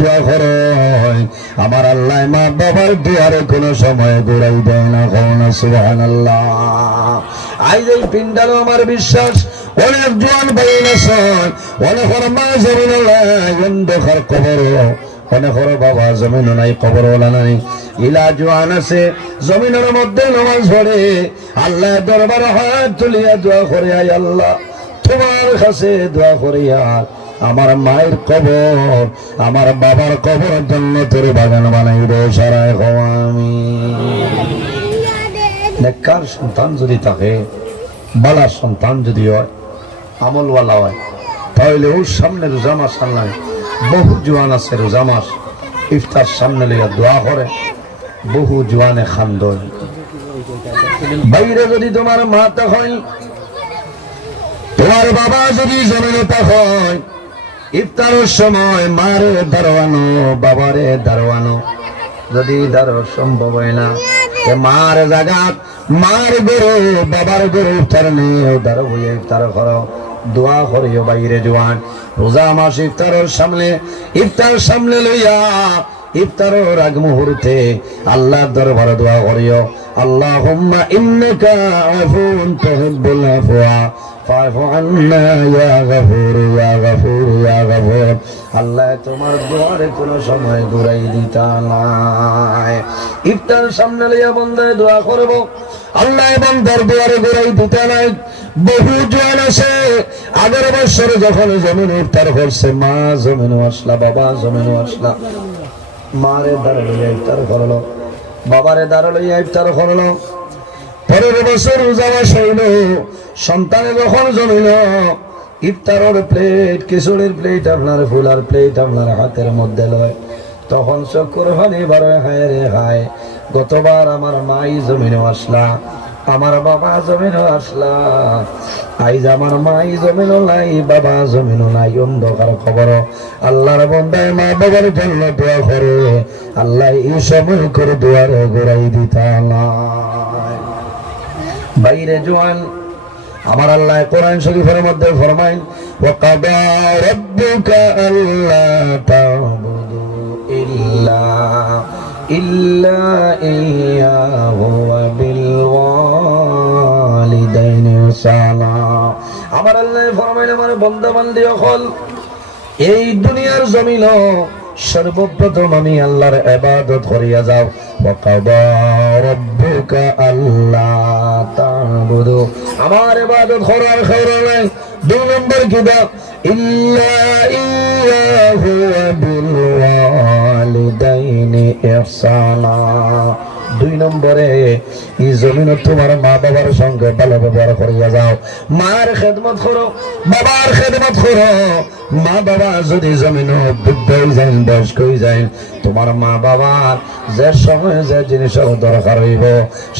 দোয়া করো আমার আল্লাহ মা বাবার দুয়ারে কোনো সময় ঘুরাই দেয় না। কোন সুবহানাল্লাহ। আজ এই পিন্ডালো আমার বিশ্বাস অনেক জোয়ান ভাই আছেন, অনেক মা জমিন অন্ধকার কবর, অনেক বাবা জমিন নাই কবর নাই, ইলা জোয়ান আছে জমিনের মধ্যে নামাজ পড়ে আল্লাহ দরবার হাত তুলিয়া দোয়া করে, আয় আল্লাহ তোমার কাছে দোয়া করিয়া আমার মায়ের কবর আমার বাবার কবর জান্নাতের বাগান বানাই দে সারায় আমি। নেককার সন্তান যদি থাকে, বালার সন্তান যদি হয়, আমলওয়ালা হয়, তাহলে ওর সামনে রোজা মাস আল্লাহ বহু জোয়ান আছে রোজা মাস ইফতার সামনে লইয়া দোয়া করে, বহু জোয়ানে খান্দ। বাইরে যদি তোমার মাতা হয়, তোমার বাবা যদি জমিনতা হয়, ইফতারের সময় মারে দারোয়ানো বাবারে দারোয়ানো, যদি দারো সম্ভব হয় না মার জাগাত মার গরু বাবার গরু ইফতার নিয়ে দারো হইয়া ইফতার করো, দোয়া করিও বাইরে জোয়ান রোজা মাস ইফতার সামনে লইয়া ইফতারের আগ মুহূর্তে আল্লাহর দরবারে দোয়া করিও, আল্লাহুম্মা ইন্নাকা আফুন তুহিব্বুল আফওয়া ফা'ফু আন্না ইয়া গফুর ইয়া গফুর ইয়া গফুর। আল্লাহ তোমার দুয়ারে কোনো সময় ঘুরাই দিতা নাই। ইফতার সামনে লইয়া বন্দায় দোয়া করব, আল্লাহ বান্দার দুয়ারে ঘুরাই দিতা নাই। বহু জোয়ান আছে আগের বছর যখন জমিন ইফতার করছে, মা জমিন আসলা বাবা জমিন আসলা, মারে দাঁড়া লইয়া ইফতার করলো বাবারে দাঁড়া লইয়া ইফতার করলো, পরের বছর রোজা মাস হইল, সন্তানে যখন জমিল ইফতারের প্লেট খিচুড়ির প্লেট আপনার ফুলার প্লেট আপনার হাতের মধ্যে লয়, তখন চক্কর পানি বারো হায় রে হায়, গতবার আমার মাই জমিনও আসলা আমার বাবা জমিনও আসলা, আইজ আমার মাই জমিনও নাই বাবা জমিনও নাই, অন্ধকার খবর। আল্লাহর বন্দায় মা বাবার জন্য দোয়া করে, আল্লাহ এই সময় করে দোয়ারে গোড়াই দিতা নাই। বাইরে জোয়ান আমার আল্লাহ কোরআন শরীফের মধ্যে ফরমাইন, ওয়া কাদা রাব্বুকা আল্লা তা'বুদু ইল্লা ইয়্যাহু ওয়া বিল ওয়ালিদাইনি ইহসানা। আমার আল্লাহ ফরমাইন আমার বান্দা বান্দি হল এই দুনিয়ার জমিন সর্বপ্রথম আমি আল্লাহর ইবাদত করিয়া যাও, ওয়া কাদা রাব্বুকা আল্লা তা'বুদু আমার ইবাদত করার খবর। দুই নম্বর কিতাব ইল্লা ইয়্যাহু ওয়া বিল ওয়ালিদাইনি ইহসানা। দুই নম্বরে এই জমিন তোমার মা বাবার সঙ্গে ভালো ব্যবহার করিয়া যাও, মার খেদমত করো বাবার খেদমত করো। মা বাবা যদি জমিন বৃদ্ধ হয়ে যায় বয়স্ক হয়ে যায়, তোমার মা বাবার যে সময় যে জিনিসের দরকার হইব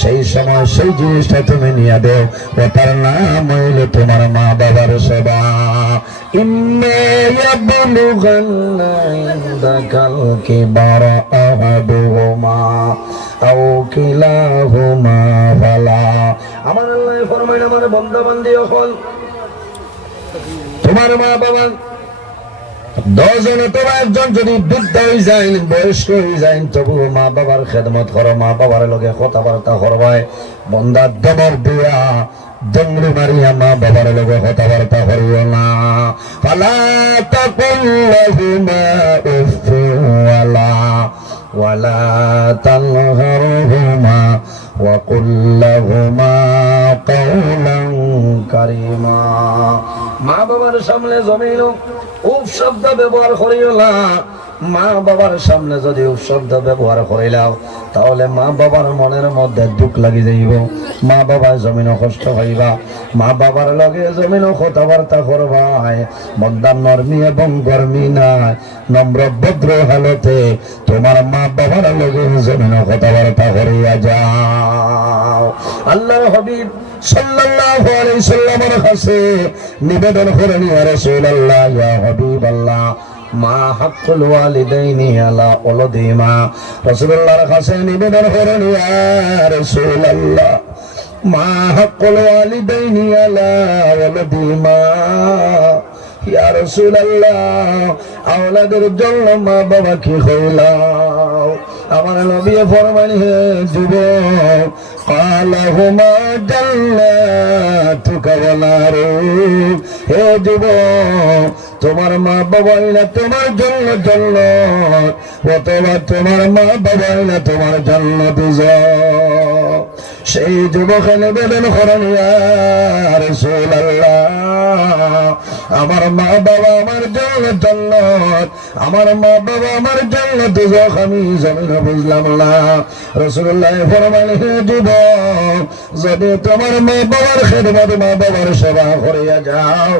সেই সময় সেই জিনিসটা তুমি নিয়ে দেও, ওটার নাম হইল তোমার মা বাবার সেবা। ইম্মা ইয়াবলুগান্না ইনদাকাল কিবারা আহাদুহুমা আও কিলাহুমা ফালা। আমার আল্লাহ ফরমায় আমার বান্দা বান্দি হল তোমার মা বাবা 10 জন অথবা একজন যদি বৃদ্ধ হয়ে যায় বয়স্ক হয়ে যায়, তবু মা বাবার খেদমত করো, মা বাবার লগে কথাবার্তা করবাই, বন্দা দমর দিয়া দংরি মারিয়া মা বাবার লগে কথাবার্তা করিও না। ফালা তাকুল লাহুমা উফফিন ওয়ালা তানহারহুমা ওয়া কুল লাহুমা কাওলান কারীমা। মা বাবার সামনে জমিন উফ শব্দ ব্যবহার করিও না। মা বাবার সামনে যদি উফ শব্দ ব্যবহার করিলাও তাহলে মা বাবার মনের মধ্যে দুঃখ লাগি যাইব, মা বাবার জমিনও কষ্ট হইবা, মা বাবার লগে জমিনও কথাবার্তা করবাই। মদ্দাম নরমি এবং গরমি নাই, নম্র ভদ্র হালতে তোমার মা বাবার লগে জমিনও কথাবার্তা করিয়া যাও। আল্লাহর হাবিব সাল্লাল্লাহু আলাইহি সাল্লামের কাছে নিবেদন করেন, ইয়া রাসূলুল্লাহ ইয়া হাবিবাল্লাহ মা হাক্কুল ওয়ালিদাইনি আলা ওয়ালাদিহিমা। রাসূলুল্লাহর কাছে নিবেদন করেন, ইয়া রাসূলুল্লাহ মা হাক্কুল ওয়ালিদাইনি আলা ওয়ালাদিহিমা। ইয়া রাসূলুল্লাহ আওলাদের জন্য মা বাবাকে খোলাও। আমার নবী ফরমান হে যুবক কালাহুমা জান্নাতুকা ওয়া নারুক, হে যুবক তোমার মা বাবাই না তোমার জন্য জান্নাত, অথবা তোমার মা বাবাই না তোমার জান্নাত যাও। সেই যুবক নিবেদন করেন ইয়া রাসূলুল্লাহ আমার মা বাবা আমার জন্য জান্নাত, আমার মা বাবা আমার জন্য দুজখ, আমি জমিনে বুঝলাম না। রাসূলুল্লাহ ফরমান হে যুবক যদি তোমার মা বাবার খেদমত মা বাবার সেবা করিয়া যাও,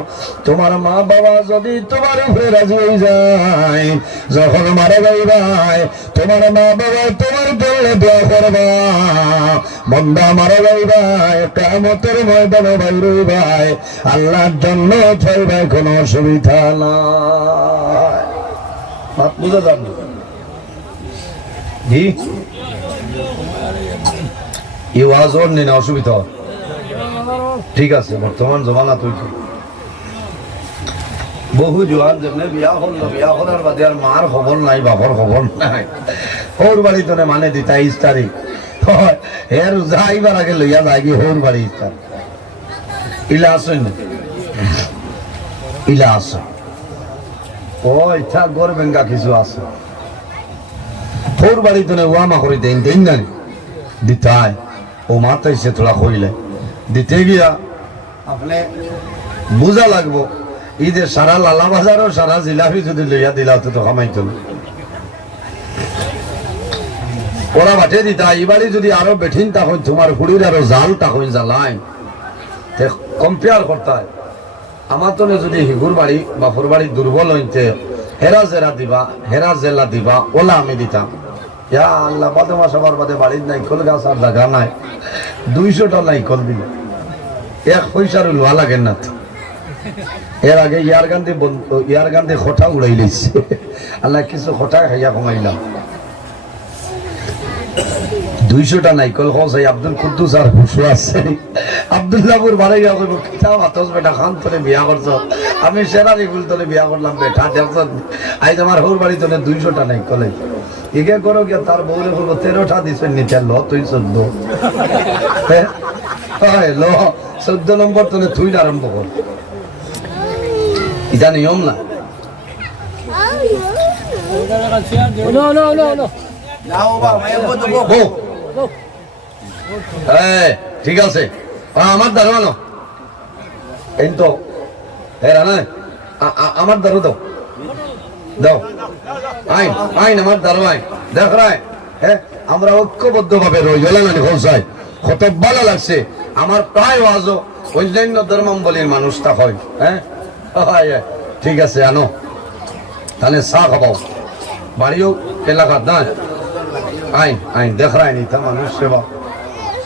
তোমার মা বাবা যদি তোমার উপরে রাজি হয়ে যায়, যখন মারা যাইবাই তোমার মা বাবা তোমার জন্য দোয়া করবা, বন্দা মারা যাইবাই কিয়ামতের ময়দানে বাইর হইবাই আল্লাহর জন্য পাইবাই, কোনো অসুবিধা নাই। বাত বুঝা যাবে জি এই ওয়াজ ওর নেই না অসুবিধা ঠিক আছে। বর্তমান জমানা তুই বহু জোয়ান যেমনি বিয়া হল, বিয়া হলার বাদে আর মার খবর নাই বাপর খবর নাই, ওর বাড়ি তো মানে দিতা ২৩ তারিখ এর যাইবার আগে লইয়া যাই কি ওর বাড়ি ইস্তার ইলা আসেন ইলা আছে ও ইচ্ছা গড় বেঙ্গা কিছু আছে ওর বাড়ি তো ওয়ামা করে দেন দেন না দিতাই ও মাথায় সে তোলা কইলে দিতে গিয়া আপনি বুঝা লাগবো ঈদের সারা লালা বাজারও সারা জিলাপি যদি লইয়া দিলা তো কামাইত ওরা বাটে দিতা। এই বাড়ি যদি আরো বেঠিন তা হই তোমার হুড়ির আরো জাল তা হই জ্বালাই কম্পেয়ার করতে হয়। আমার তো যদি হিগুর বাড়ি বাপুর বাড়ি দুর্বল হইতে হেরা জেরা দিবা হেরা জেলা দিবা ওলা আমি দিতাম। ইয়া আল্লাহ বাদে মাস আবার বাদে বাড়ির নাইকল গাছ আর জায়গা নাই 200টা নাইকল দিল, এক পয়সার লোয়া লাগে না। এর আগে ইয়ার গান্ধী খোটা উড়াই লইছে, আল্লাহ কিছু খোটা খাইয়া কমাইলাম। 200টা নাইকল খাই আব্দুল কুদ্দুস আর খুশু আছে আব্দুল্লাহপুর বাড়ি গিয়া কইব কিতাব আতস বেটা খান তোরে বিয়া করছ, আমি সেরারি ফুল তোরে বিয়া করলাম বেটা দেখছ আই তোমার হোর বাড়ি তোলে 200টা নাইকল ইগে করো গিয়া তার বউরে বলবো 13টা দিছেন নিতে ল তুই 14 ল 14 নম্বর তোলে তুই আরম্ভ কর, এটা নিয়ম না। ঠিক আছে আমার দারোয়ানো এই তো আমার দারো দাও দাও আইন আইন আমার দারো আইন দেখ রায়। হ্যাঁ আমরা ঐক্যবদ্ধ ভাবে রই হোসাই কত ভালো লাগছে। আমার প্রায় ওয়াজও অন্যান্য ধর্মাবলীর মানুষটা হয়। হ্যাঁ ঠিক আছে আনো তাহলে চা খাবাও বাড়িও এলাকার না আইন আইন দেখ রায় নি তা মানুষ সেবা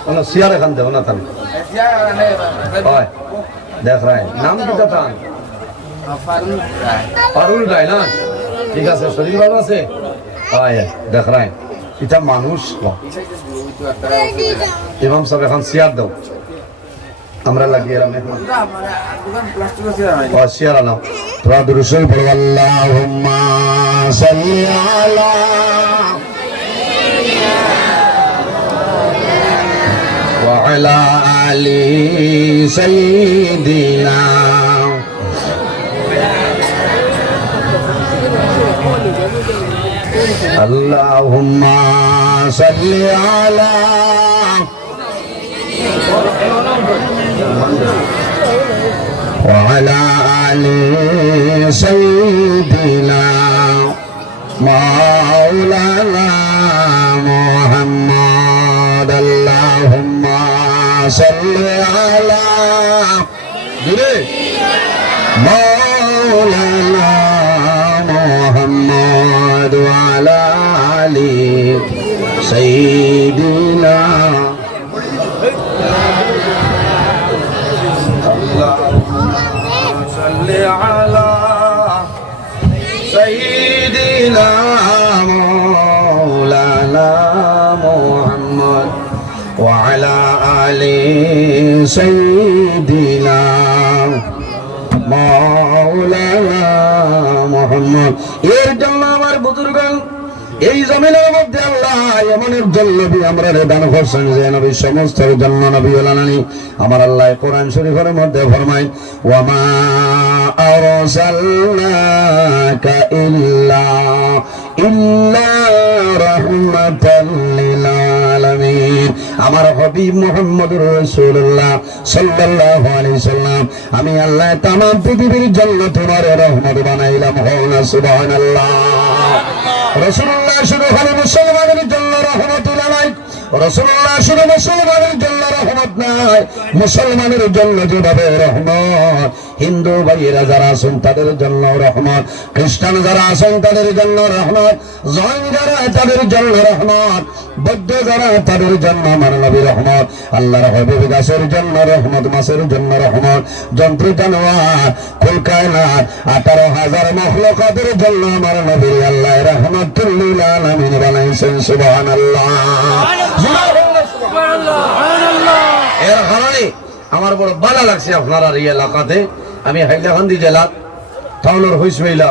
কোনো চেয়ার এখান দেব না তাহলে হয় দেখ রায় নাম কিটা তান পারুল রায় না ঠিক আছে শরীর ভালো আছে হয় দেখ রায় এটা মানুষ ইমাম সাহেব এখন চেয়ার দাও আমরা লাগিয়ে মেহমান চেয়ার আনাও তোরা দুরুসল পড়ো আল্লাহুম্মা সাল্লি আলা ওয়া আলা আলি সাইয়্যিদিনা আল্লাহুম্মা সাল্লি আলা وعلى آل سيدنا مولانا محمد اللهم صل على مولانا محمد وعلى آل سيدنا على سيدنا مولانا محمد وعلى آل سيدنا مولانا এর জন্য আমার বুজুর্গণ এই জমিনের মধ্যে আল্লাহ এমন একজন নবী আমরা দান করছেন যে নবী সমস্ত জন্য নবী হলানি। আমার আল্লাহ কোরআন শরীফের মধ্যে ফরমায় ওয়া মা আরসালনাকা ইল্লা রাহমাতাল লিল আলামিন। আমার হাবিব মুহাম্মদুর রাসূলুল্লাহ সাল্লাল্লাহু আলাইহি সাল্লাম আমি আল্লাহ तमाम পৃথিবীর জন্য তোমার রহমত বানাইলাম। হওনা সুবহানাল্লাহ। রাসূলুল্লাহ শুধু খালি মুসলমানের জন্য রহমতুল আলাই, রাসূলুল্লাহ শুধু মুসলমানের জন্য রহমত নাই, মুসলমানের জন্য যেভাবে রহমত, হিন্দু ভাইয়েরা যারা আছেন তাদের জন্য রহমত, খ্রিস্টান যারা আছেন তাদের জন্য রহমত, জৈন যারা তাদের জন্য রহমত, বৌদ্ধ যারা তাদের জন্য আমার নবী রহমত, আল্লাহর হাবিব গাছের জন্য রহমত, মাছের জন্য রহমত, জন্তু জানোয়ার কুল কায়নাত 18,000 মাখলুকাতের জন্য আমার নবী আল্লাহ রহমাতুল লিল আলামিন বানাইছেন। সুবহানাল্লাহ। এর কারণে আমার বড় ভালো লাগছে আপনার এই এলাকাতে। আমি হাইলাকান্দি জেলার টাউনের হইসইলা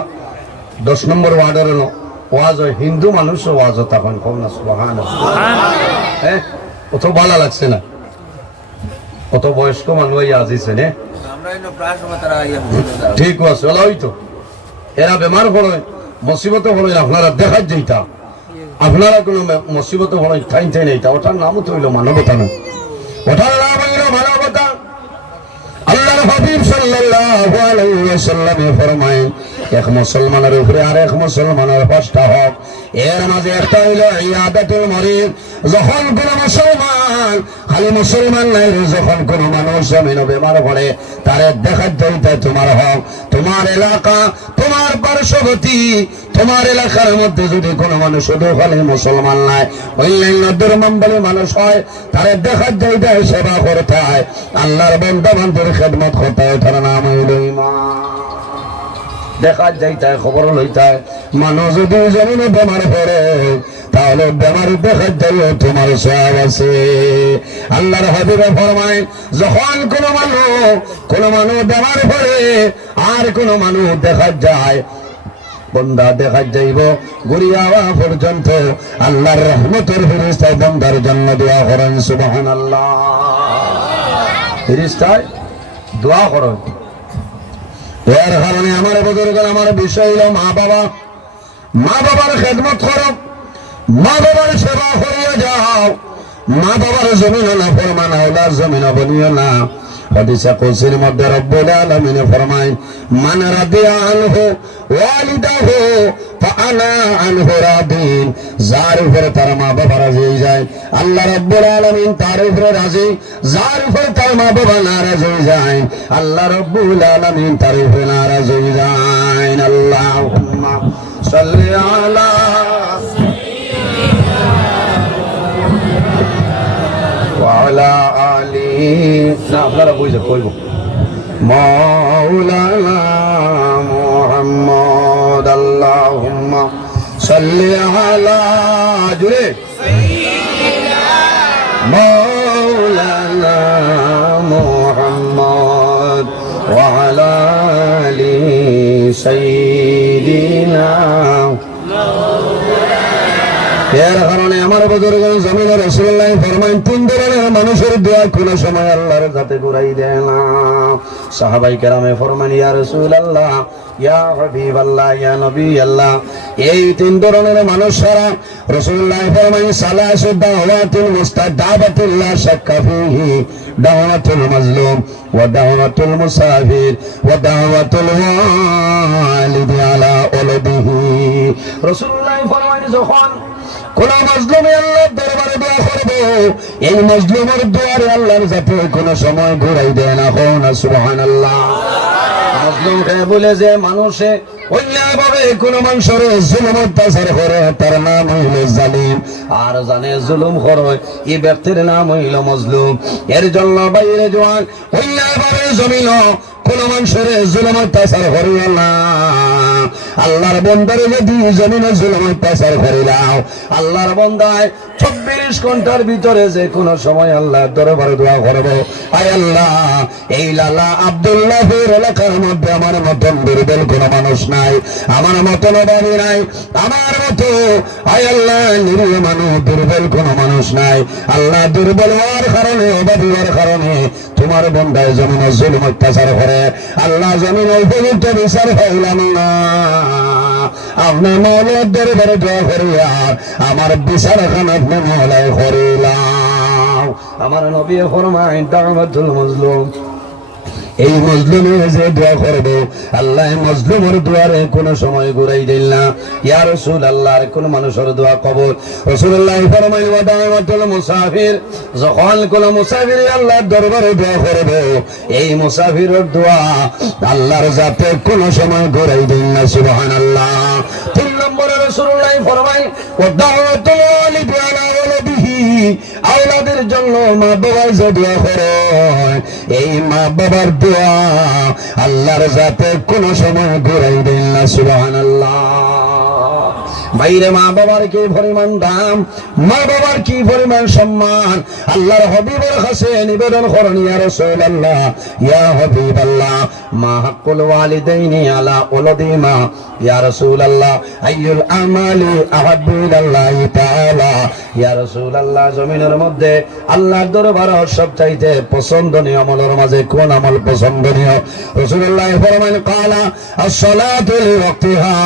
10 নম্বর ওয়ার্ডের ওয়াজ হয়, হিন্দু মানুষও ওয়াজ তখন কম না। সুবহানাল্লাহ। হ্যাঁ, কত ভালো লাগছে না? কত বয়স্ক মানুষ আজিছে নে, ঠিক আছে ওই তো এরা বেমার হলো মুসিবত হলো আপনারা দেখার যেটা আপনারা কোনো মুসিবত হলো ঠাইতে নেই, ওটার নামও তো হইল মানবতা না, ওটার নাম হইল মানবতা। আল্লাহর হাবিব সাল্লাল্লাহু আলাইহি ওয়াসাল্লাম ফরমায় এক মুসলমানের উপরে আরেক মুসলমানের কষ্ট হোক, এর মাঝে একটা হইল ইয়াদাতুল মরিদ। যখন কোন মুসলমান, খালি মুসলমান নাই, যখন কোন মানুষ জমিন বেমার পড়ে তারে দেখার যাইতে তোমার হোক, তোমার এলাকা, তোমার পার্শ্ববর্তী, তোমার এলাকার মধ্যে যদি কোনো মানুষ শুধু খালি মুসলমান নাই, অন্যান্য ধর্মাবলী মানুষ হয়, তারে দেখার যাইতে সেবা করতে হয়, আল্লাহর বান্দা বান্দার খেদমত করতে হয়, তার নাম হইল ঈমান। দেখা যাইতে খবর লইতে মানুষ যদি জমিনে বেমার পড়ে তাহলে বেমার দেখা যাইও তোমার সওয়াব আছে। আল্লাহর হাবিব ফরমায় যখন কোন মানুষ বেমার পড়ে আর কোন মানুষ দেখা যায়, বন্দা দেখা যাইব গুরিয়াওয়া পর্যন্ত আল্লাহর রহমতের ফেরেশতায় বন্দার জন্য দোয়া করেন। সুবহানাল্লাহ। ফেরেশতায় দোয়া করেন। এর কারণে আমার বুজুর্গ, আমার বিষয় হলো মা বাবা, মা বাবার খেদমত করো, মা বাবার সেবা করিয়ে যাও, মা বাবার জমিন না ফরমান আওলাদ জমিন বনিও না। হাদিসে কুদসির মধ্যে রব্বুল আলামিন ফরমায় মান রাদিয়া আনহু ওয়ালিদাহু ফাআনা আনহু রাদিন। যার উপরে তার মা বাবা রাজি হয়ে যায় আল্লাহ রাব্বুল আলামিন তার উপরে রাজি, যার উপরে তার মা বাবা নারাজ হয়ে যায় আল্লাহ রাব্বুল আলামিন তার উপরে নারাজ হয়ে যায়। আল্লাহুম্মা সাল্লি আলা ওয়ালা আলি না আপনারা বুঝে কইব মাওলানা মুহাম্মদ। আল্লাহুম্মা সাল্লি আলা জুরে সাইয়্যিদিনা মাওলানা মুহাম্মদ ওয়া আলা আলি সাইয়্যিদিনা। এর কারণে আমার বুজুর্গ জমিনে রাসূলুল্লাহ ফরমায় 3 ধরনের মানুষের দোয়া কোন সময় আল্লাহর কাছে ঘুরাই দেয় না। সাহাবায়ে কেরামে ফরমান ইয়া রাসূলুল্লাহ, ইয়া হাবিবাল্লাহ, ইয়া নবী আল্লাহ, এই 3 ধরনের মানুষ ছাড়া রাসূলুল্লাহ ফরমায় সালাসু দাওয়াতুল মুস্তাজাবাতুল লা শাক্কা ফীহি দাওয়াতুল মাজলুম ওয়া দাওয়াতুল মুসাফির ওয়া দাওয়াতুল ওয়ালিদি আলা ওয়ালিদিহি। রাসূলুল্লাহ ফরমায় যখন কোন মাজলুমে আল্লাহর দরবারে দোয়া করবে, এই মাজলুমের দোয়ারে আল্লাহর যাতে কোন সময় ঘুরাই দেয় না। না সুবহানাল্লাহ। মাজলুমকে বলে যে মানুষে অন্যায়ভাবে কোন মানুষের জুলুম অত্যাচার করে তার নাম হইল জালিম, আর জানে জুলুম করে এই ব্যক্তির নাম হইল মাজলুম। এর জন্য বাইরে জওয়ান অন্যায়ভাবে জমিন কোন মানুষের জুলুম অত্যাচার করিও না। আল্লাহর বান্দারে যদি জমিনে জুলুম অত্যাচার করে দাও, আল্লাহর বান্দায় 24 ঘন্টার ভিতরে যে কোনো সময় আল্লাহর দরবারে দোয়া করব, আয় আল্লাহ এই লালা আব্দুল্লাহের এলাকার মধ্যে আমার মতন দুর্বল কোনো মানুষ নাই, আমার মতন অভাবী নাই, আমার মতো আয় আল্লাহ নিরীহ মানুষ দুর্বল কোনো মানুষ নাই। আল্লাহ দুর্বল হওয়ার কারণে, অভাবী হওয়ার কারণে তোমার বন্দায় জমিনে জুলুম অত্যাচার করে আল্লাহ জমিনে উপযুক্ত বিচার পাইলাম না। আপনি মৌলার দরবারে দোয়া করিয়া আমার বিচার খান আপনি মৌলায় করিলাম। আমার নবী ফরমায় দাওয়াতুল মাজলুম, এই মজলুমে যে দোয়া করবো আল্লাহ মজলুমের দোয়ারে কোন সময় ঘুরাই দিল না। ইয়া রাসূলুল্লাহ কোন মানুষের দোয়া কবুল। রাসূলুল্লাহ ফরমাইল ওয়া দাওয়াতুল মুসাফির, যখন কোন মুসাফির আল্লাহর দরবারে দোয়া করবে এই মুসাফিরের দোয়া আল্লাহর জাতে কোন সময় ঘুরাই দিল না। সুবহানাল্লাহ। 3 নম্বরে রাসূলুল্লাহ ফরমাইল ওয়া দাওয়াতুল ওয়ালিদি আলা ওয়ালাদিহি, আওলাদের জন্য মা বাবা যে দোয়া করে এই মা বাবার দোয়া আল্লাহর জাতে কোন সময় ঘুরাই দেন না। সুবহানাল্লাহ। বাইরে মা বাবার কি পরিমাণ দাম, মা বাবার কি পরিমাণ সম্মান, আল্লাহর হাবিবের কাছে নিবেদন করেন ইয়া রাসূলুল্লাহ, ইয়া হাবিবাল্লাহ, মা হাক্কুল ওয়ালিদাইনি আলা ওয়ালাদিহিমা, ইয়া রাসূলুল্লাহ আইয়ুল আমালি আহাব্বু ইলাল্লাহি তাআলা, ইয়া রাসূলুল্লাহ জমিনের মধ্যে আল্লাহর দরবারে সবচাইতে পছন্দনীয় আমলের মাঝে কোন আমল পছন্দনীয়? রাসূলুল্লাহ ফরমান ক্বালা আস-সালাতু লিওয়াক্তিহা,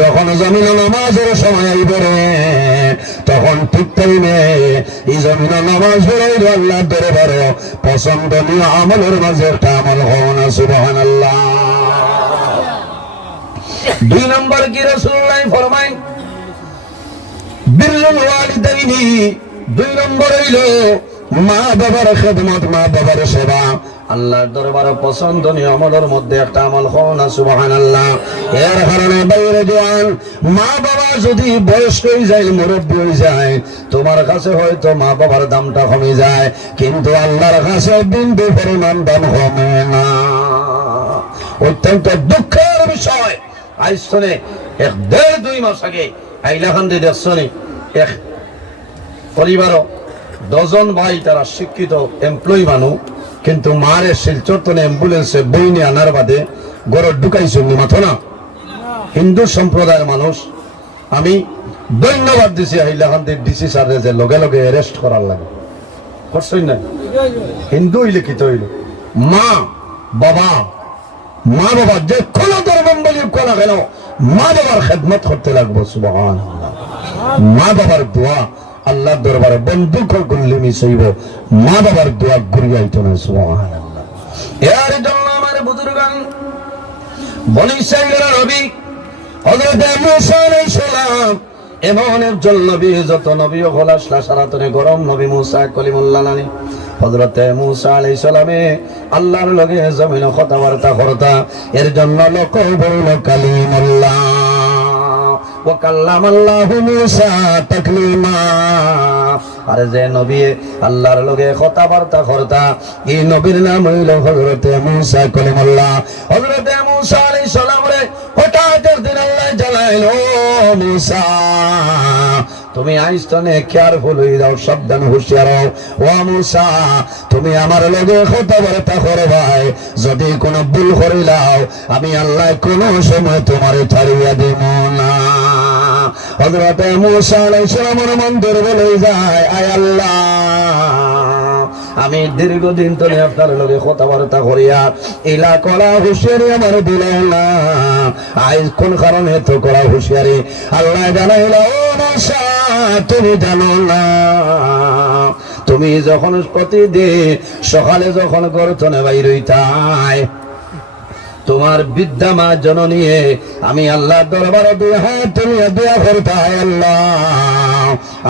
যখন জমিনে নামাজের সময় আইবে তখন ঠিক টাইমে এই জমিনে নামাজ পড়াইল আল্লাহর দরবারে পছন্দনীয় আমলের মাঝে একটা আমল হওয়া না। সুবহানাল্লাহ। 2 নম্বর কি রাসূলুল্লাহ ফরমায় বিররুল ওয়ালিদাইনি, 2 নম্বর হইলো মা বাবার খেদমত, মা বাবার সেবা। আল্লাহর দরবারে পছন্দনীয় আমলের মধ্যে একটা আমল হও না। সুবহানাল্লাহ। এর কারণে বাইরে জওয়ান মা বাবা যদি বয়স্ক হয়ে যায়, মুরব্বী হয়ে যায়, তোমার কাছে হয়তো মা বাবার দামটা কমে যায়, কিন্তু আল্লাহর কাছে বিন্দু পরিমাণ দাম কমে না। অত্যন্ত দুঃখের বিষয়, আইসনে 1.5-2 মাস আগে আইলাখান্দি দেখছনি এক পরিবারও 10 ভাই, তারা শিক্ষিত এমপ্লয়ি মানুষ, কিন্তু মারে শিলচরতনে অ্যাম্বুলেন্সে বই নিয়ে আনার বাদে গড় ঢুকাইছেন মাথো না। হিন্দু সম্প্রদায়ের মানুষ, আমি ধন্যবাদ দিছি হাইলাকান্দির ডিসি স্যারে যে লগে লগে অ্যারেস্ট করার লাগে করছেন না। হিন্দু হইলে কি হইল, মা বাবা যে কোনো ধর্মাবলম্বী করা গেল মা বাবার খেদমত করতে লাগবো। সুবহানাল্লাহ। মা বাবার দোয়া আল্লাহর দরবারে বন্ধুক গুল্লি মিশাইব, মা বাবার দোয়া ঘুরিয়াইতো না। সুবহানাল্লাহ। এর জন্য আমার বুজুর্গান বনি ইসরাঈলের নবী হযরত মূসা আলাইহিস সালাম এমন একজন নবী, যত নবী হল আসলা সারাতনে গরম নবী মূসা কলিমুল্লাহ নানি। হযরত মূসা আলাইহিস সালামে আল্লাহর লগে জমিনে কথাবার্তা করতা, এর জন্য লোক বলল কালিমুল্লাহ। ওয়াকাল্লামাল্লাহু মূসা তাকলিমা, আরে যে নবী আল্লাহর লগে কথাবার্তা করতা এই নবীর নাম হইল হযরত মূসা কলিমুল্লাহ। হযরত মূসা আলাইহিস সালাম রে হঠাৎ একদিন আল্লাহ জানাইল, ও মূসা তুমি আইস্তনে কেয়ারফুল হয়ে যাও, সাবধান হুঁশিয়ার হও। ও মূসা তুমি আমার লগে কথাবার্তা করবাই, যদি কোনো ভুল করিলাও আমি আল্লাহ কোনো সময় তোমারে ছাড়িয়া দেব না। হযরত মূসা আলাইহিস সালামের মন দুর্বল হয়ে যায়, আয় আল্লাহ আমি দীর্ঘদিন ধরে আপনার লগে কথাবার্তা করিয়া ইলা কলা হুঁশিয়ারি আমার দিলেন না, আজ কোন কারণে তো করা হুঁশিয়ারি? আল্লাহ জানাইল, ও মূসা তুমি জানো না, তুমি যখন প্রতিদিন সকালে যখন গর্তনে বাইর হইতাই তোমার বিদ্যা মা জননী আমি আল্লাহ দরবারে 2 হাত তুলিয়া দোয়া করতাই, আল্লাহ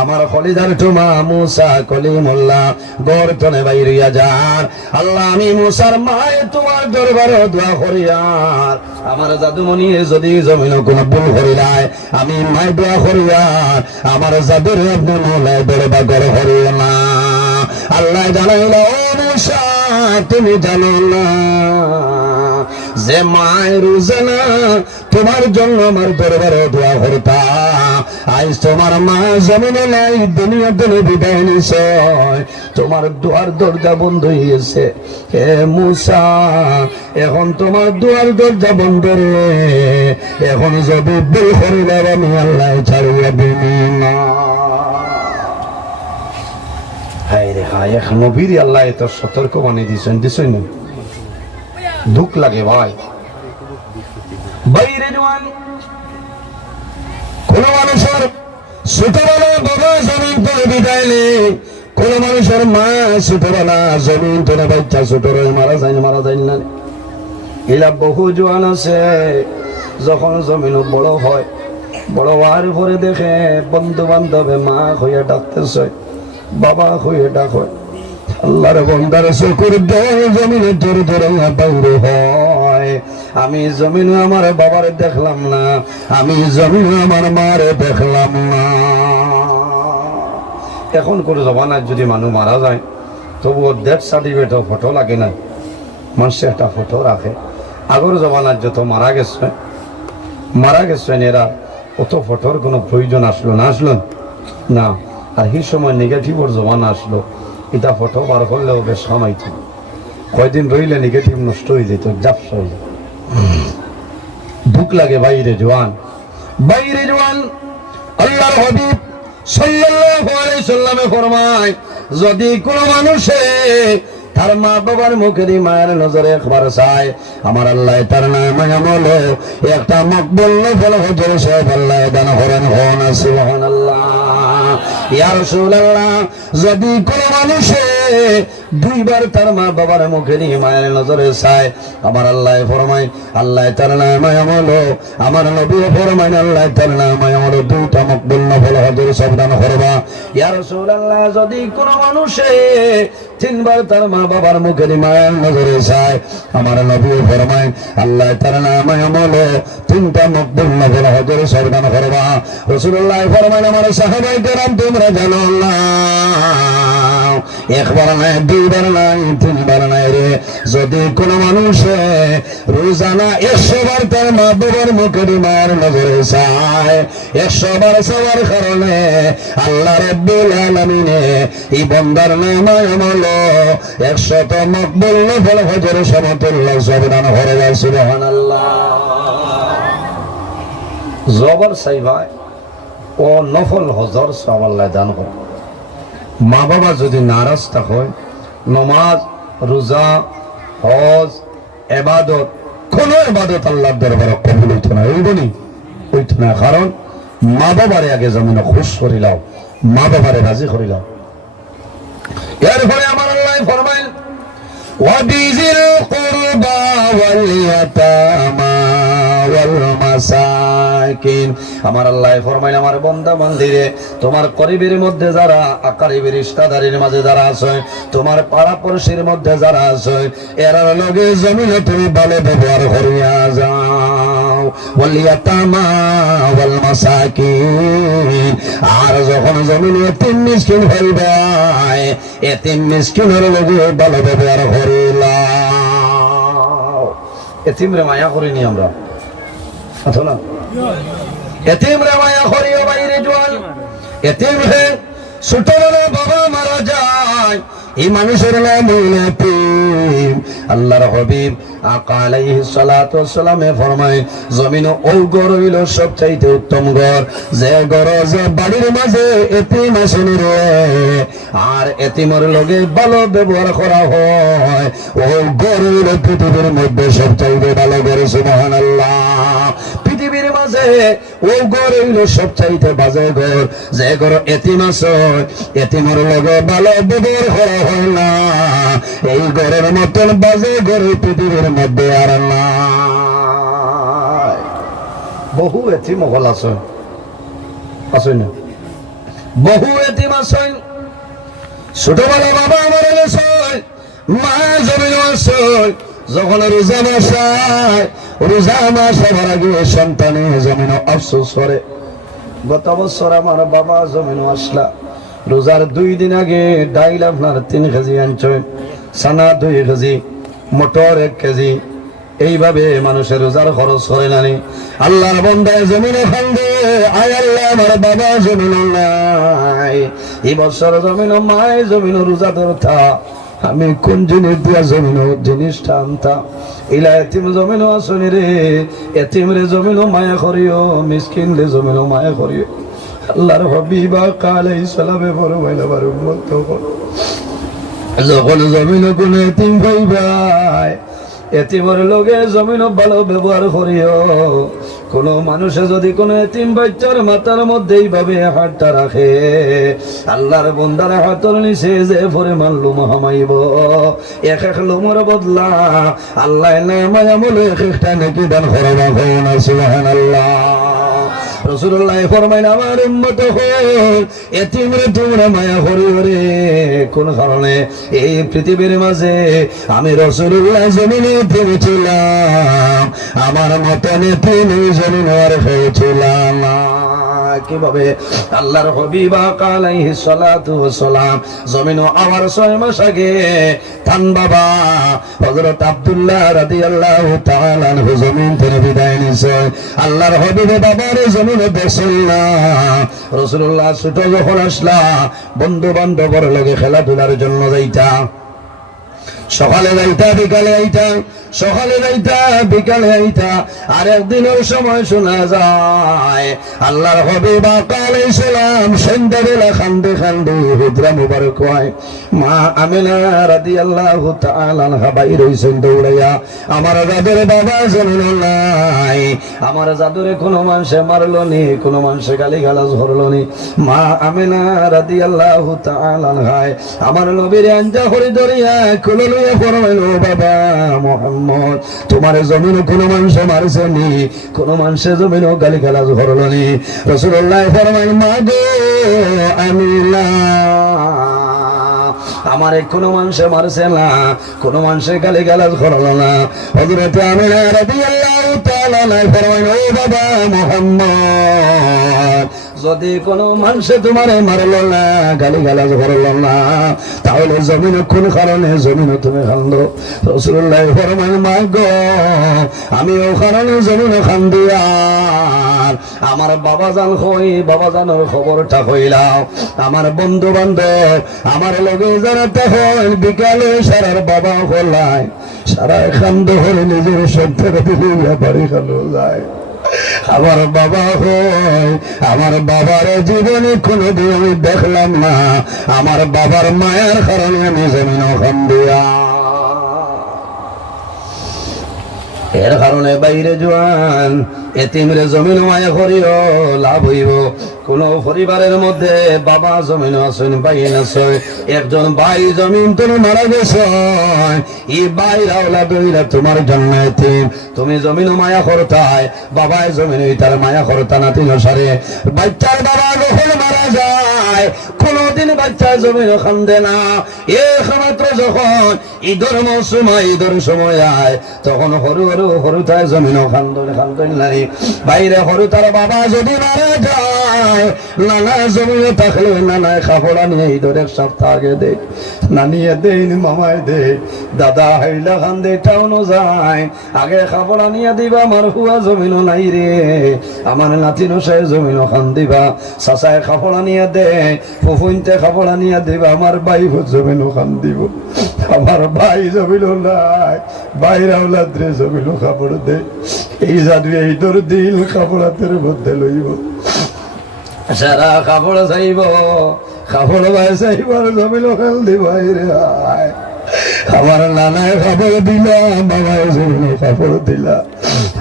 আমার খলিদার টুমা মূসা কলিমুল্লাহ গর্তনে বাইরিয়া যান, আল্লাহ আমি মূসার মায়ে তোমার দরবারে দোয়া করিয়ার আমার জাদুমণি যদি জমিনে কোনো ভুল করিলাই আমি মায় দোয়া করিয়ার আমার জাদুর আপনি মোলায় দরবার করে করিও না। আল্লাহ জানাইল, ও মূসা তুমি জানো না যে মায়ের রোজানা তোমার জন্য আমার দরবারে দোয়া করতা, আজ তোমার মা জমিনে নাই, দুনিয়াতে বিদায় নিছে, তোমার দুয়ার দরজা বন্ধ হয়ে গেছে। হে মুসা, এখন তোমার দুয়ার দরজা বন্ধ রে, এখন যদি ভুল করিলে আমি আল্লাহ ছাড়িয়ে দিবি না। হায় রে হায়, এক নবীর আল্লাহ এত সতর্ক বানিয়ে দিছেন না, দুঃখ লাগে ভাই। বাইরে জওয়ান কোন মানুষের ছোটবেলা বাবা জমিন তোর বিদায় নেই, কোন মানুষের মা ছোটবেলা জমিন তোর বাচ্চা ছোট রয়ে মারা যায় না। এলা বহু জোয়ান আছে, যখন জমিন বড় হয়, বড় হওয়ার পরে দেখে বন্ধু বান্ধবে মা হইয়া ডাকতেছে, বাবা হইয়া ডাক হয়। আল্লাহর বন্দার চকুর দল জমিনে ধরে ধরে বাইরে হয়। আমি জমিনে আমার বাবারে দেখলাম না, আমি জমিনে আমার মারে দেখলাম না। এখন কোনো জমানায় যদি মানুষ মারা যায়, তবুও ডেথ সার্টিফিকেট ফটো লাগে না, মানুষ একটা ফটো রাখে। আগর জমানার যত মারা গেছেন এরা, অত ফটোর কোনো প্রয়োজন আসলো না। আর এই সময় নেগেটিভর জমানা আসলো, এটা ফটো বার করলেও বেশ সময় ছিল, কয়দিন রইলে নেগেটিভ নষ্ট হয়ে যেত, জাপসা হয়ে যেত। দুঃখ লাগে বাইরে জওয়ান। আল্লাহর হাবিব সাল্লাল্লাহু আলাইহি সাল্লামে ফরমায়, যদি কোনো মানুষে তার মা বাবার মুখের মায়ের নজরে একবার চায়, আমার আল্লাহ তার নামে আমল একটা মকবুল নফল হজর সাহেব আল্লাহ দান করেন। হন সুবহানাল্লাহ। ইয়া রাসূলুল্লাহ, যদি কোনো মানুষে দুইবার তার মা বাবার মুখের মায়ের নজরে চায়, আমার আল্লাহ ফরমায় আল্লাহ তার নামে আমল, আমার নবী ফরমায় আল্লাহ তার নামে আমল দুইটা মকবুল নফল হজর সাহেব দান করবা। ইয়া রাসূলুল্লাহ, যদি কোনো মানুষে তিনবার তার মা বাবার মুখের মায়ের নজরে চায়, আমার নবী ফরমায় আল্লাহ তার নামে আমল তিনটা মকবুল নফল হজর সাহেব দান করবা। রাসূলুল্লাহ ফরমায়, আমার সাহাবায়ে কেরাম তোমরা জানো না, একবার নাই, দুইবার নাই, তিনবার নাই রে, যদি কোন মানুষে রোজানা 100 বার তার মা বাবার মুখের মায়ের নজরে চায়, 100 বার চাওয়ার কারণে আল্লাহ রাব্বুল আলামিনে এই বান্দার নামে আমল 100 মকবুল নফল হজর সমতুল্য সব দান করে। সুবহানাল্লাহ। জবর সাইবা ও নফল হজর সব আল্লাহ দান করে। মা বাবা যদি নারাজ থাকে, নমাজ, রোজা, হজ, এবাদত, কোন এবাদত আল্লাহর দরবারে কবুল হইতো না, হইতো না। কারণ মা বাবারে আগে জমিনে খুশ করিলাও, মা বাবারে রাজি করিলাও। এরপরে আমার আল্লাহ ফরমাইল, ওয়াবিজিল কুরবা ওয়াল ইয়াতামা ওয়াল মাসাকিন। আমার আল্লাহ ফরমাইল, আমার বান্দা বান্দিরে, তোমার করিবের মধ্যে যারা, আকারিবের রিশতাদারের মাঝে যারা আছে, তোমার পাড়া পড়শির মধ্যে যারা আছে, এরার লগে জমিনে তুমি ভালো ব্যবহার করিয়া যাও। ওয়াল ইয়াতামা ওয়াল মাসাকিন। আর যখন জমিনে এতিম মিসকিন হইবে, এতিম মিসকিনের লগে ভালো ব্যবহার করিলাও। এতিমরে মায়া করিনি আমরা, আছো না? এতিমরে মায়া করিও বাইরে জোয়ান। এতিম হে ছোটবেলা বাবা মারা যায়, এই মানুষের নাম এতিম। আল্লাহর হাবিব আকা আলাইহিস সালাতু ওয়াস সালামে ফরমায়, জমিন ও ঘর হইল সবচাইতে উত্তম ঘর, যে ঘর যে বাড়ির মাঝে এতিম আসেন রে, আর এতিমের লগে ভালো ব্যবহার করা হয়, ও ঘর হইল পৃথিবীর মধ্যে সবচাইতে ভালো ঘর। সুবহানাল্লাহ। পৃথিবীর মাঝে ও ঘর হইল সবচাইতে বাজে ঘর, যে ঘর এতিম আছে, এতিমের লগে ভালো ব্যবহার করা হয় না, এই ঘরের মতন বাজে ঘর পৃথিবীর মধ্যে আর নাই। বহু এতিম হল আছে না, বহু এতিম আছে। ছোটবেলা বাবা আমার আছে, মা জমিন আছে, যখন রোজা মাস হয়, রোজা মাস হবার আগে সন্তানে জমিন আফসোস করে। গত বছর আমার বাবা জমিন আসলা, রোজার 2 দিন আগে ডাইল আপনার 3 কেজি আনছেন, সানা 2 কেজি, মটর 1 কেজি, এইভাবে মানুষের রোজার খরচ করে নানি। আল্লাহর বান্দা জমিনে খান্দে, আয় আল্লাহ আমার বাবা জমিন নাই, এই বছর জমিন মায় জমিন রোজা ধরতা, আমি কোন জিনিস দিয়া জমিন জিনিসটা আনতাম। ইলা এতিম জমিন আসনি রে, এতিম রে জমিন মায়া করিও, মিসকিন রে জমিন মায়া করিও। আল্লাহর হাবিবা আলাইহিস সালামে ফরমাইলেন আমার উম্মত যখন জমিন কোন এতিম ভাই ভাই এতিমের লগে জমিন ভালো ব্যবহার করিও। কোন মানুষে যদি কোন এতিম বাচ্চার মাথার মধ্যে এইভাবে হাতটা রাখে, আল্লাহর বান্দার হাতের নিচে যে পরিমাণ লোম হামাইব, এক এক লোমের বদলা আল্লাহ নামায় আমলে এক একটা নেকি দান করবা। সুবহানাল্লাহ। রাসূলুল্লাহ ফরমাইলেন আমার উম্মত হল এতিমরে তোমরা মায়া করিও রে। কোন কারণে? এই পৃথিবীর মাঝে আমি রাসূলুল্লাহ জমিনে থেমেছিলাম, আমার মতন এতিম জমিন আর হয়েছিলাম না। কিভাবে? আল্লাহর হাবিব আলাইহিস সালাতু ওয়াস সালাম জমিন আবার 6 মাস আগে তান বাবা হযরত আব্দুল্লাহ রাদিয়াল্লাহু তাআলা আনহু জমিন থেকে বিদায় নিছে। আল্লাহর হাবিব বাবার জমিনে দেখছেন না। রাসূলুল্লাহ ছোট যখন আসলা বন্ধু বান্ধবের লগে খেলাধুলার জন্য যাইতা, সকালে যাইতা বিকালে আইতা, সকালে যাইতা বিকালে আইতা। আর একদিনের সময় শোনা যায় আল্লাহর হাবিব আলাইহিস সালাম সন্ধ্যাবেলা কান্দে কান্দে হুজরা মুবারক হয় মা আমিনা রাদিয়াল্লাহু তাআলা আনহা বাইর হইছেন দৌড়াইয়া, আমার জাদুর বাবা জমিন নাই, আমার জাদুরে কোনো মানুষে মারলো নি, কোনো মানুষে গালি গালাজ করলো নি। মা আমিনা রাদিয়াল্লাহু তাআলা আনহা আমার নবীর আঞ্জা হরি ধরিয়া কোলে লইয়া ফরমাইল, বাবা মুহাম্মদ তোমার জমিন কোনো মানুষ মারছে নি, কোনো মানুষের জমিন গালি গালাজ করলো নি। রাসূলুল্লাহ ফরমাইল, মা গো আমিনা আমার কোনো মানুষে মারছে না, কোনো মানুষের গালি গালাজ করলো না। হযরত আমিনা রাদিয়াল্লাহু তাআলা আনহা ফরমাইল, ও বাবা মুহাম্মদ যদি কোনো মানুষে তোমারে মারলো না, গালি গালাজ করলো না, তাহলে জমিন কোন কারণে জমিন তুমি কান্দো? রাসূলুল্লাহ ফরমাইল, মা গো আমি ও কারণে জমিন কান্দি। আর আমার বাবা জান হই, বাবা জানোর খবরটা হইলাম, আমার বন্ধু বান্ধব আমার লগে যারা তখন বিকালে সারার বাবা হলাই সারা কান্দ হলে নিজের সত্যের বাড়ি খালো যায়। আমার বাবা হয়, আমার বাবার জীবনে কোনোদিন আমি দেখলাম না, আমার বাবার মায়ের কারণে আমি জমিন খান্দিয়া। এর কারণে বাইরে জোয়ান এতিমরে জমিন মায়া করিও, লাভ হইব। কোন পরিবারের মধ্যে বাবা জমিন আছেন, ভাই আছে, একজন ভাই জমিন তুমি মারা গেছ, এই ভাইরা ওলা দইরা তোমার জন্য এতিম, তুমি জমিন মায়া করতায়, বাবায় জমিন তার মায়া করতা না। তিন সারে বাচ্চার বাবা যখন মারা যায় কোনদিন বাচ্চা জমিন খান্দে না, একমাত্র যখন ঈদের মৌসুম হয়, ঈদের সময় আয়, তখন হরু হরু হরুতায় জমিন খান্দনে খান্দন নারী বাইরে হরু তার বাবা যদি মারা যায়, নানা জমিনে থাকলে নানায় খাপড়া নিয়ে ঈদের এক সপ্তাহ আগে দেয়, নানিয়ে দেন মামায় দে, দাদা হাইলা খান্দে টাউনও যায়, আগে খাপড়া নিয়ে দিবা, আমার হুয়া জমিনও নাই রে, আমার নাতিনো সে জমিনও খান দিবা, চাচায় খাপড়া নিয়ে দে, ফুফুনতে খাপড়া নিয়ে দিবা, আমার ভাই জমিনও খান দিব, আমার ভাই জমিনও নাই, বাইরাওলা দ্রে জমিনও খাপড় দে। এই জানি এই তোর দিল কাপড়াতের মধ্যে লইব, সারা কাপড় চাইব, কাপড় ভাই চাইব, জমিন খেল দিব। আমার নানায় কাপড় দিলা, বাবায় জমিন কাপড় দিলা,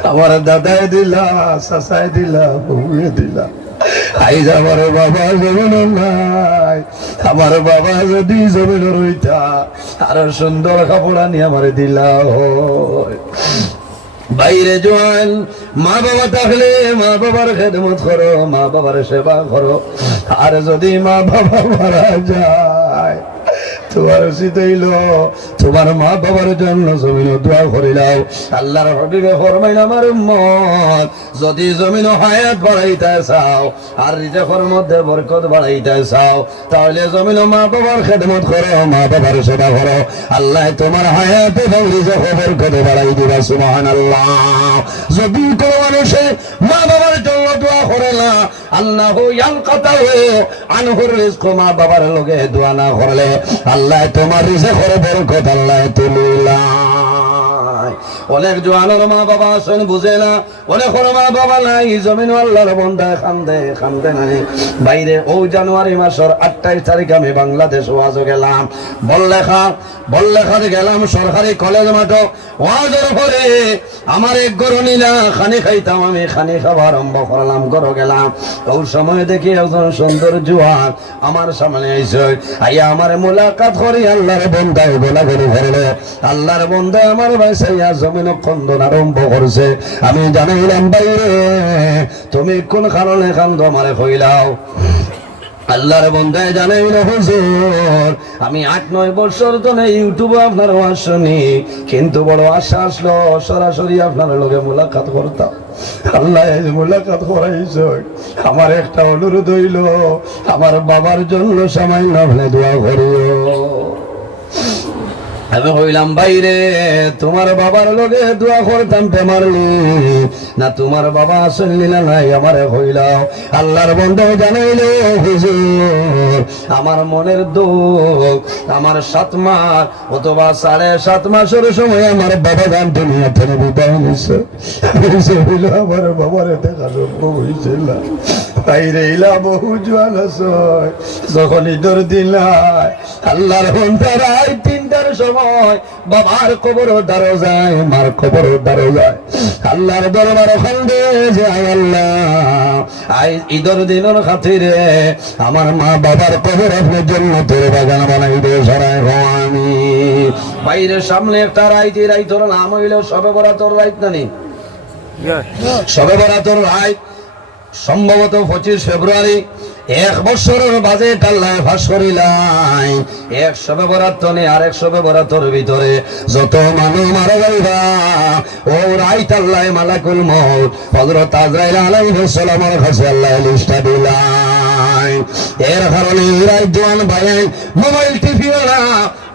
আমার দাদায় দিলা, চাচায় দিলা, বউয়ে দিলা, আইজ আমার বাবা জমিন নাই, আমার বাবা যদি জমিন রইতা আরো সুন্দর কাপড় আনি আমার দিলা হয়। বাইরে জোয়ান মা বাবা থাকলে মা বাবার খেদমত করো, মা বাবার সেবা করো, আর যদি মা বাবা মারা যায় তোমার উচিত হইল তোমার মা বাবার জন্য জমিন দোয়া করিলাও। আল্লাহর হাবিবে ফরমাইল আমার উম্মত যদি জমিন হায়াত বাড়াইতে চাও আর রিজেকের মধ্যে বরকত বাড়াইতে চাও তাহলে জমিন মা বাবার খেদমত করো, মা বাবার সেবা করো। আল্লাহ তোমার হায়াতে রিজেক বরকত বাড়াই দিবা। সুবহানাল্লাহ। যদি কোনো মানুষে মা বাবার জন্য দোয়া করে না আল্লাহ ইয়ালকাতাহু আনহুর রিজক, মা বাবার লগে দোয়া না করলে আল্লাহ তোমার রিজেকের বরকত আল্লাহ তুলিলা। অনেক জোয়ানোর মা বাবা আছেন বুঝে না, অনেক মা বাবা নাই জমিন আল্লাহর বন্দায় খান্দে নাই। বাইরে ও জানুয়ারি মাসের 28 তারিখ আমি বাংলাদেশ ওয়াজ গেলাম, বললেখাতে গেলাম সরকারি কলেজ মাঠ ওয়াজের পরে আমার এক গরু নিলা খানি খাইতাম, আমি খানি খাওয়া আরম্ভ করলাম, গরু গেলাম। ওই সময় দেখি একজন সুন্দর জোয়ান আমার সামনে আইসে আইয়া আমার মোলাকাত করি আল্লাহর বন্দায় গোলা গরু ভরলে। আল্লাহর বন্দায় আমার ভাইসাইয়া জমিন খন্দন আরম্ভ করছে। আমি জানাইলাম বাইরে তুমি কোন কারণে কান্দ আমারে কইলাও। আল্লাহর বন্দায় জানাইল হুজুর আমি 8-9 বছর ধরে ইউটিউবে আপনার ওয়াজ শুনি, কিন্তু বড় আশা আসলো সরাসরি আপনার লগে মোলাকাত করতাম। আল্লাহ মোলাকাত করাইছে। আমার একটা অনুরোধ হইল আমার বাবার জন্য সামান্য হলে দোয়া করিও। আমি হইলাম বাইরে তোমার বাবার লগে দোয়া করতাম বেমারলি না, তোমার বাবা আসেনলি না নাই আমারে হইলাও। আল্লাহর বন্ধু জানাইল হুজুর আমার মনের দুঃখ আমার 7 মাস অথবা 7.5 মাসের সময় আমার বাবা গান দুনিয়া থেকে বিদায় নিছে। আমার বাবারে দেখা সম্ভব হয়েছিল বাইরে ইলা বহু জোয়ান আছে যখন ঈদের দিন আল্লাহর বন্ধু রায় 3টার সময় বাবার কবর দ্বারো যায়, মার কবর দ্বারো যায়। আল্লাহর দরবার খন্দে যায় আল্লাহ আই ঈদের দিনের খাতিরে আমার মা বাবার কবর আপনার জন্য তোর বাগান বানাই দে সরাই আমি। বাইরে সামনে একটা রাইতর নাম হইল সবে বরাতর রাইত নানি, সবে বরাতর রাইত সম্ভবত 25 ফেব্রুয়ারি। 1 বছরের বাজেট আল্লাহ ফাঁস করিলাই। 1 শবে বরাত নেই আর 1 শবে বরাতর ভিতরে যত মানুষ মারা যাইবা ও রাইত আল্লাহ মালাকুল মউত হযরত আজরাইল আলাইহিস সালামের কাছে আল্লাহ লিস্টটা দিলাই। এর কারণে রাইত জওয়ান ভাই মোবাইল টিভিও না,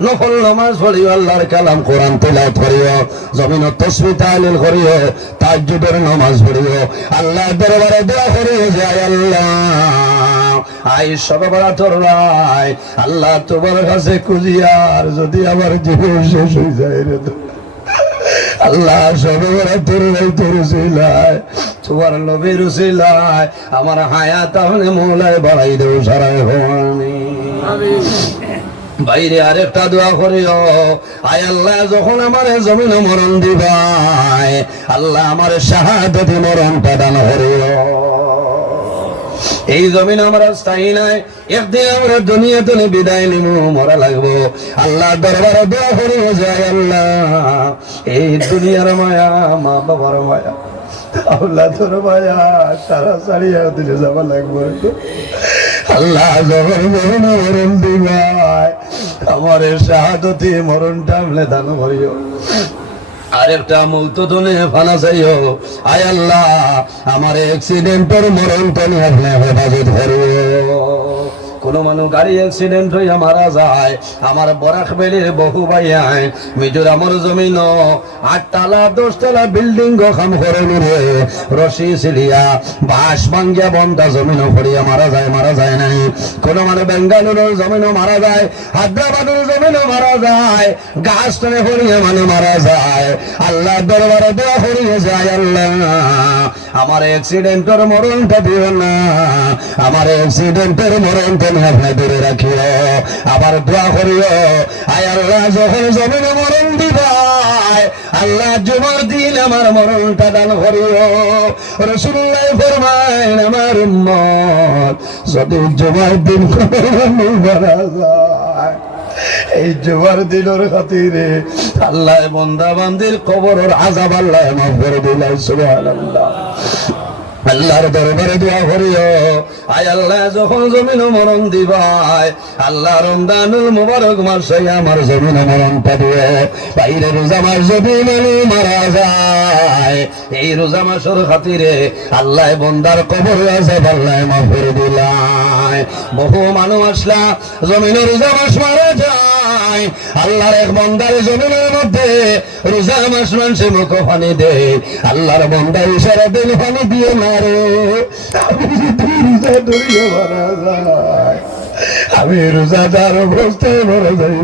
নফল নামাজ পড়িও, আল্লাহর কালাম কোরআন তেলাওয়াত করিও, জমিন তাসবিহ তাহলিল করিও, তাহাজ্জুদের নামাজ পড়িও, আল্লাহর দরবারে দোয়া করিও যে আল্লাহ আই শবে বরাতর রায় আল্লাহ তোমার কাছে খুঁজিয়ার যদি আমার জীবন শেষ হয়ে যায় রে আল্লাহ শবে বরাতর রায় তোর উসিলায় তোমার নবীর উসিলায় আমার হায়াত আপনি মওলায় বাড়াই দেও সারাই হওয়ানি। বাইরে আরেকটা দোয়া করিও আয় আল্লাহ যখন আমার জমিন মরণ দিবাই আল্লাহ আমার শাহাদাতি মরণটা দান করিও। এই জমিন আমরা স্থায়ী নাই, একদিন আমরা দুনিয়াতে বিদায় নিব, মরা লাগবো। আল্লাহ দরবারে দোয়া করিও যায় আল্লাহ এই দুনিয়ার মায়া মা বাবার মায়া আল্লাহ তোর মায়া সারা সারিয়া দিলে যাওয়া লাগবো। আল্লাহ যখন মরণ দিবাই আমার শাহাদতি মরণটা আমলে দান করিও। আরেকটা মৌত তনে ফানা চাইও আয় আল্লাহ আমার অ্যাক্সিডেন্টের মরণ তনে আপনি হেফাজত করিও। কোন মানুষ গাড়ি অ্যাক্সিডেন্ট হইয়া মারা যায় আমার বরাক বেলির বহু ভাই মিজোরামর জমিন 8 তলা 10 তলা বিল্ডিং খাম করেনি রে রশি সিলিয়া বাঁশ ভাঙ্গিয়া বন্ধা জমিন পড়িয়া মারা যায় নাই। কোন মানুষ বেঙ্গালুরুর জমিনও মারা যায়, হায়দ্রাবাদের জমিনও মারা যায়, গাছ তনে পড়িয়া মানুষ মারা যায়। আল্লাহ দরবারে দোয়া করিয়ে যায় আল্লাহ আমার অ্যাক্সিডেন্টের মরণটা দিও না, আমার অ্যাক্সিডেন্টের মরণটা আপনি দূরে রাখিও। আবার দোয়া করিও আয় আল্লাহ যখন জমিনে মরণ দিবাই আল্লাহ জুমার দিন আমার মরণটা দান করিও। রাসূলুল্লাহ ফরমায়েন আমার উম্মত যদি জুমার দিন মারা যায় এই জুমার দিনের খাতিরে আল্লাহ বান্দা বান্দির কবরের আযাব আল্লাহ মাফ করে দিলেন। সুবহানাল্লাহ। আল্লাহর দরবারে দোয়া করিও, আয় আল্লাহ যখন জমিন মরণ দিবাই আল্লাহ রমজানুল মুবারক মাসে আমার জমিন মরণ পাবিও। বাইরে রোজা মাস যদি মানুষ মারা যায়, এই রোজা মাসের খাতিরে আল্লাহ বন্দার কবর আযাব আল্লাহ মাফ করে দিলায়। বহু মানুষ আসলা জমিনে রোজা মাস মারা যায়, আল্লাহর এক বন্দার জমিনের মধ্যে রোজা মাস মানুষে মুখ পানি দেয়, আল্লাহর বন্দার ইশারা দিল পানি দিয়ে মারে। আমি যদি রোজা ধরিয়ে মারা যায়, আমি রোজাদার অবস্থায় মারা যাই।